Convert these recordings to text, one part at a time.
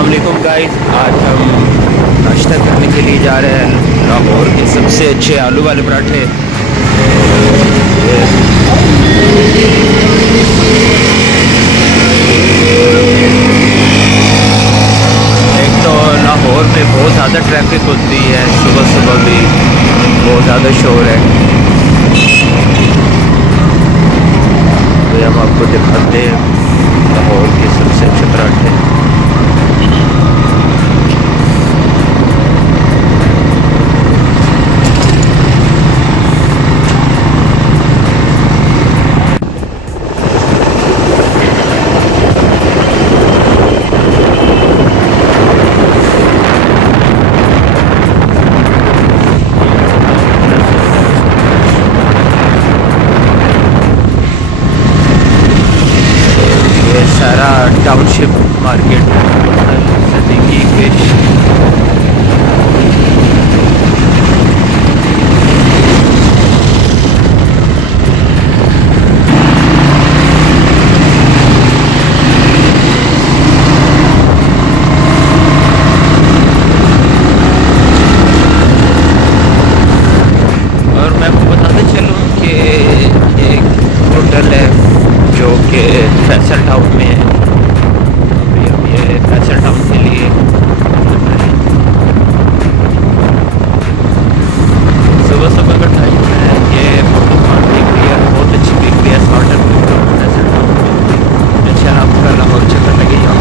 अस्सलाम वालेकुम गाइस। आज हम नाश्ता करने के लिए जा रहे हैं लाहौर के सबसे अच्छे आलू वाले पराठे। एक तो लाहौर में बहुत ज़्यादा ट्रैफिक होती है, सुबह सुबह भी बहुत ज़्यादा शोर है। तो हम आपको दिखाते हैं लाहौर के सबसे अच्छे पराठे। सारा टाउनशिप मार्केट नज़दीकी पेश। और मैं आपको बताते चलूँ कि एक होटल है जो कि फैसल टाउन में है। अभी हम ये फैसल टाउन के लिए सुबह सुबह का टाइम है। ये बेकरी है, बहुत अच्छी बेकरी है स्टार्टर फैसल टाउन में। अच्छा आपका लाहौर चक्कर लगेगा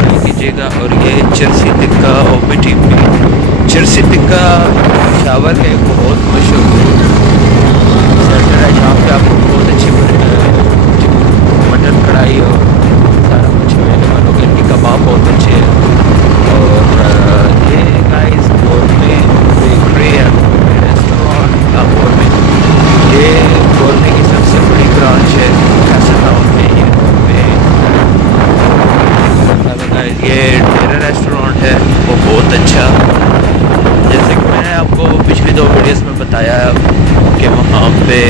ट्राई कीजिएगा। और ये चरसी टिक्का ओपीटी चरसी टिक्का शावर है, बहुत मशहूर सेंटर है जहाँ पे आपको बहुत अच्छी मटन कढ़ाई और सारा कुछ अवेलेबल होगा। इनके कबाब बहुत अच्छे हैं। और ये गाइस गोरमे बेकरी है, रेस्टोरेंट लाहौर में। ये गोरमे की सबसे बड़ी ब्रांच है फैसल टाउन में। ये डेरा रेस्टोरेंट है, वो बहुत अच्छा। जैसे कि मैंने आपको पिछली 2 वीडियोस में बताया कि वहाँ पे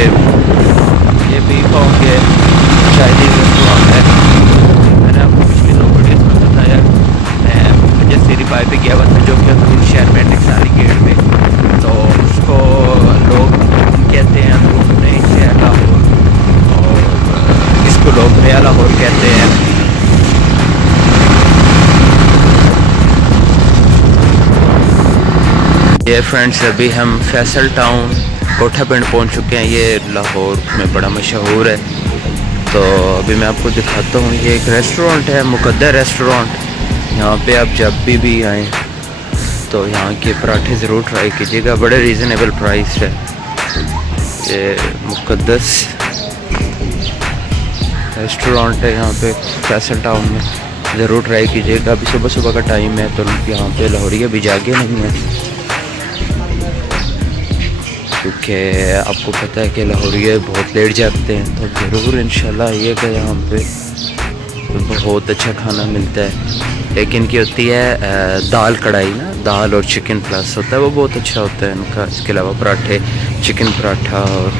ये बीफ होंगे चाइनीज़ रेस्टोरेंट है। मैंने आपको पिछली 2 वीडियोस में बताया। मैं मुझे सिरी पाए पे गया हुआ था जो कि अंदरूनी शहर में टेक्साली गेट में। तो उसको लोग कहते हैं अंदरूनी शहर लाहौर, और इसको लोग नया लाहौर कहते हैं। ये फ्रेंड्स अभी हम फैसल टाउन कोठा पिंड पहुँच चुके हैं। ये लाहौर में बड़ा मशहूर है। तो अभी मैं आपको दिखाता हूँ। ये एक रेस्टोरेंट है, मुकद्दर रेस्टोरेंट। यहाँ पे आप जब भी आएँ तो यहाँ के पराठे ज़रूर ट्राई कीजिएगा, बड़े रीज़नेबल प्राइस है। ये मुकद्दस रेस्टोरेंट है यहाँ पे फैसल टाउन में, ज़रूर ट्राई कीजिएगा। अभी सुबह सुबह का टाइम है तो यहाँ पे लाहौरिया भी जागे नहीं है, क्योंकि आपको पता है कि लाहौरिया बहुत लेट जागते हैं। तो ज़रूर इंशाल्लाह आइएगा, यहाँ पे बहुत अच्छा खाना मिलता है। लेकिन क्या होती है दाल कढ़ाई ना, दाल और चिकन प्लस होता है, वो बहुत अच्छा होता है इनका। इसके अलावा पराठे, चिकन पराठा और